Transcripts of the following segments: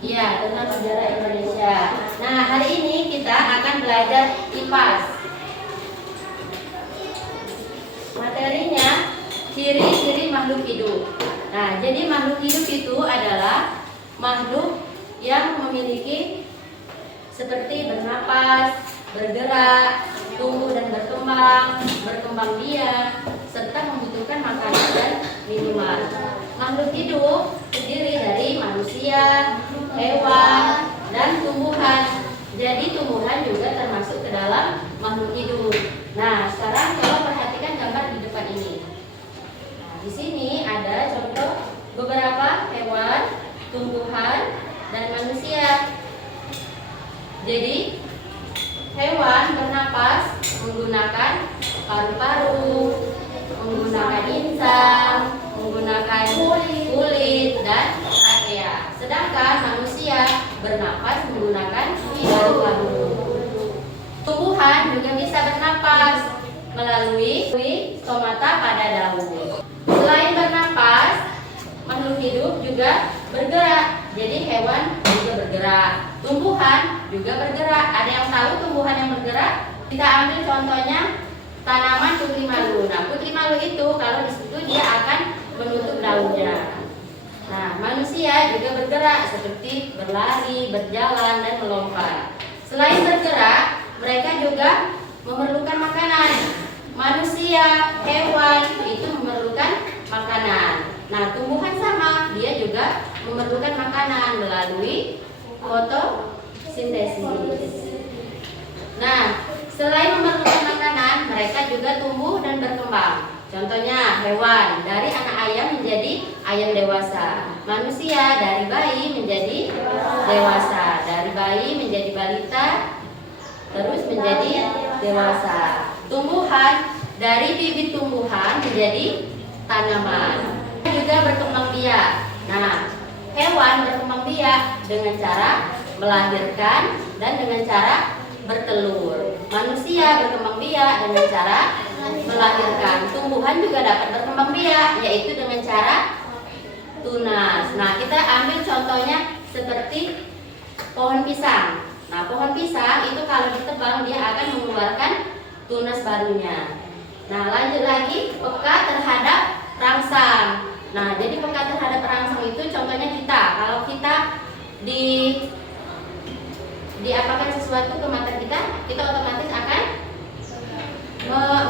Iya, tentang sejarah Indonesia. Nah, hari ini kita akan belajar IPAS. Materinya ciri-ciri makhluk hidup. Nah, jadi makhluk hidup itu adalah makhluk yang memiliki seperti bernapas, bergerak, tumbuh dan berkembang biak, serta membutuhkan makanan dan minuman. Makhluk hidup terdiri dari manusia, hewan, dan tumbuhan. Jadi tumbuhan juga termasuk ke dalam makhluk hidup. Nah, sekarang kalau perhatikan gambar di depan ini. Nah, di sini ada contoh beberapa hewan, tumbuhan, dan manusia. Jadi hewan bernapas menggunakan paru-paru, menggunakan insang, menggunakan kulit dan trakea. Sedangkan manusia bernapas menggunakan paru-paru. Tumbuhan juga bisa bernapas melalui stomata pada daun. Selain bernapas, makhluk hidup juga bergerak. Jadi hewan juga bergerak, tumbuhan juga bergerak. Ada yang tahu tumbuhan yang bergerak? Kita ambil contohnya tanaman putri malu. Nah, putri malu itu kalau di situ dia akan menutup daunnya. Nah, manusia juga bergerak seperti berlari, berjalan, dan melompat. Selain bergerak, mereka juga memerlukan makanan. Manusia, hewan itu memerlukan makanan. Nah, tumbuhan sama, dia juga memerlukan makanan melalui fotosintesis. Nah, selain memerlukan makanan, mereka juga tumbuh dan berkembang. Contohnya hewan dari anak ayam menjadi ayam dewasa. Manusia dari bayi menjadi dewasa. Dari bayi menjadi balita, terus menjadi dewasa. Tumbuhan dari bibit tumbuhan menjadi tanaman. Juga berkembang biak. Nah, hewan berkembang biak dengan cara melahirkan dan dengan cara bertelur. Manusia berkembang biak dengan cara melahirkan. Tumbuhan juga dapat berkembang biak, yaitu dengan cara tunas. Nah, kita ambil contohnya seperti pohon pisang. Nah, pohon pisang itu kalau ditebang dia akan mengeluarkan tunas barunya. Nah, lanjut lagi, peka terhadap rangsang. Nah, jadi peka terhadap rangsang itu contohnya kita. Kalau kita diapakan sesuatu ke mata kita otomatis akan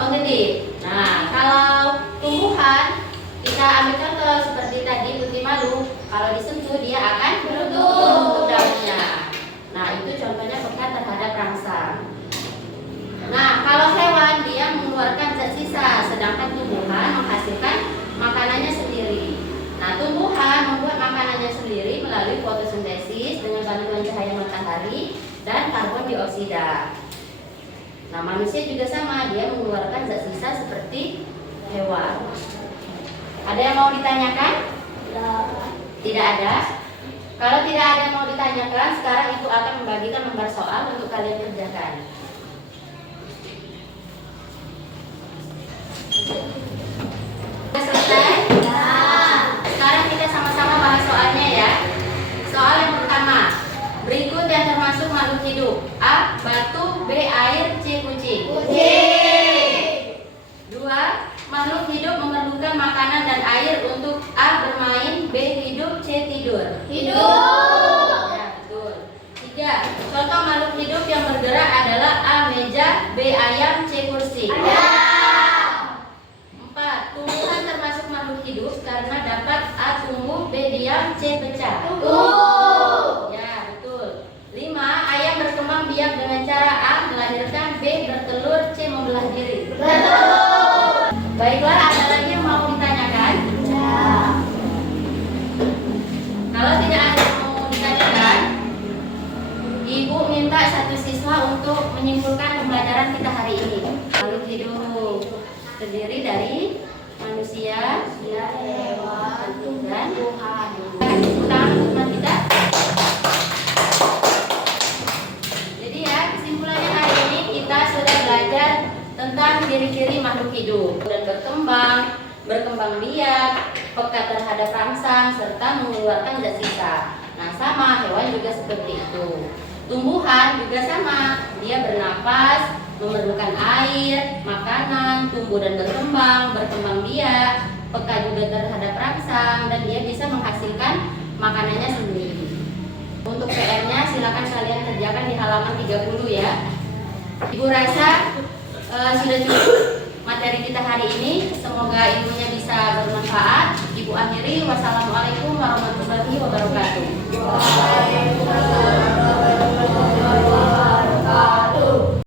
mengedip. Nah, kalau tumbuhan kita ambil contoh seperti tadi putri malu, kalau disentuh dia akan menutup daunnya. Nah, itu contohnya peka terhadap rangsang. Nah, kalau hewan dia mengeluarkan zat sisa, sedangkan tumbuhan menghasilkan makanannya sendiri. Nah, tumbuhan membuat makanannya sendiri melalui fotosintesis dengan bantuan cahaya matahari dan karbon dioksida. Nah, manusia juga sama, dia mengeluarkan zat sisa seperti hewan. Ada yang mau ditanyakan? Tidak ada. Kalau tidak ada yang mau ditanyakan, sekarang Ibu akan membagikan lembar soal untuk kalian kerjakan. Sudah selesai? Sekarang kita sama-sama bahas soalnya ya. Soal yang pertama, berikut yang termasuk makhluk hidup: A. Batu, B. Air, C. Kucing. Dua, makhluk hidup memerlukan makanan dan air untuk A. Bermain, B. Hidup, C. Tidur. Ya, betul. 3, contoh makhluk hidup yang bergerak adalah A. Meja, B. Ayam, C. Kursi. 4, tumbuhan termasuk makhluk hidup karena dapat A. Tumbuh, B. Diam, C. Pecah. Ya, betul. 5, ayam berkembang biak dengan cara A. Melahirkan, B. Bertelur, C. Membelah diri. Baiklah, ada lagi yang mau ditanyakan? Kalau tidak ada yang mau ditanyakan, Ibu minta satu siswa untuk menyimpulkan pembelajaran kita hari ini. Makhluk hidup terdiri dari manusia, hewan, dan tumbuhan. Tangan untuk kita. Jadi ya, kesimpulannya hari ini kita sudah belajar tentang ciri-ciri makhluk hidup dan berkembang biak, peka terhadap rangsang, serta mengeluarkan zat sisa. Nah, sama hewan juga seperti itu. Tumbuhan juga sama, dia bernapas, memerlukan air, makanan, tumbuh dan berkembang biak, peka juga terhadap rangsang, dan dia bisa menghasilkan makanannya sendiri. Untuk PR-nya silakan kalian kerjakan di halaman 30 ya. Ibu rasa sudah cukup materi kita hari ini. Semoga ilmunya bisa bermanfaat. Ibu akhiri, wassalamualaikum warahmatullahi wabarakatuh.